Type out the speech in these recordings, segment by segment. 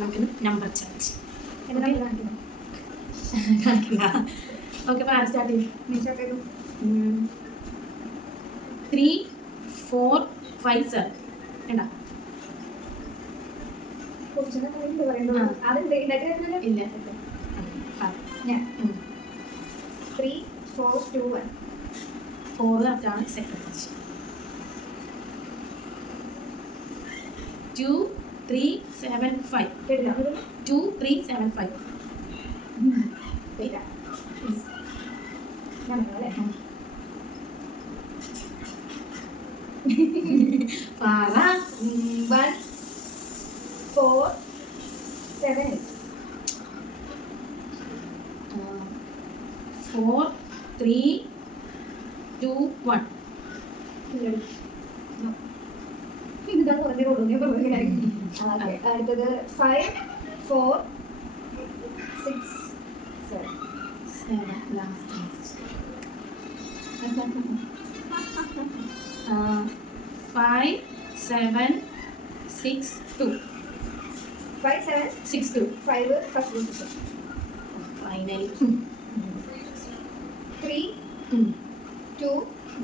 നമുക്കിന്ന് number challenge okay. അപ്പോൾ ആര് സ്റ്റാർട്ട് ചെയ്യും? 3, 4, 5, 7 വേണ്ട ഇല്ല. 3, 4, 2, 1. 4 കറക്റ്റാണ്. Second position 2, 3, 7, 5. 2, 3, 7, 5. പറ. 1, 4, 7, 4, 3, 2, 1. അടുത്തത് 5, 4, 6, 7. 7 last. 5, 7, 6, 2. 5, 7, 6, 2. 5 first position. Finally. 3, 2,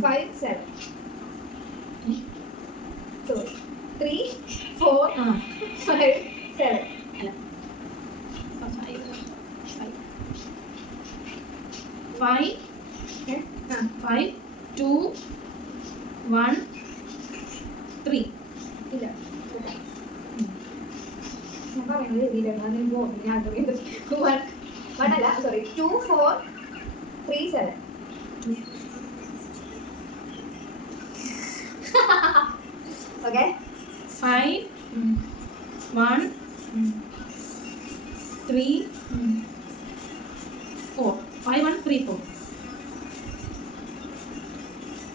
5, 7. Sorry. 3, 4, 5, 7. 5, 2, 1, 3. ഇല്ല. ഞാൻ പറയുന്നത് എഴുതിയിട്ടാണ് ഞാൻ അല്ല sorry 2, 4, 3, 7. Okay 5, 1, 3, 4. 5, 1, 3, 4.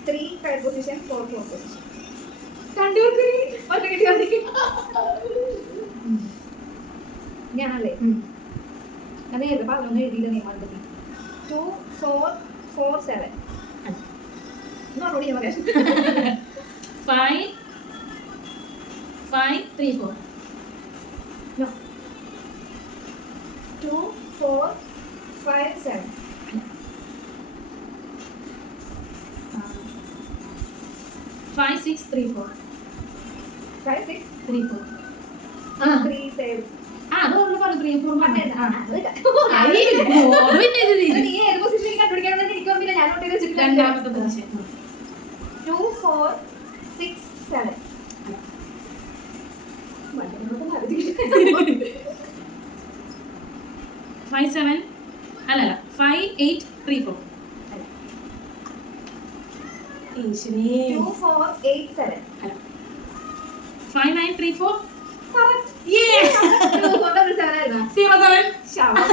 3 third position, 4 fourth position. ഞാനല്ലേ അത് പറഞ്ഞൊന്നും എഴുതിയില്ല നീ 2, 4, 4, 7. എന്നോട് ഞാൻ പറയാം 5, 3, 4. No. 2, 4, 5, 7. 5, 6, 3, 4. 5, 6, 3, 4. 3, 7. അതുകൊണ്ട് പറഞ്ഞു 3, 4 നീ ഏത് പൊസിഷനിൽ കണ്ടുപിടിക്കണം എനിക്ക് ഓർമ്മയില്ല ഞാൻ നോട്ട് ചെയ്ത് വെച്ചിട്ടില്ല. രണ്ടാമത്തെ പൊസിഷൻ 2, 4, 6, 7. 5, 7 അല്ലല്ല 5, 8, 3, 4. 2, 4, 8, 7. 5, 9, 3, 4. Correct. Yeah. 0, 7. 0, 7. Shower.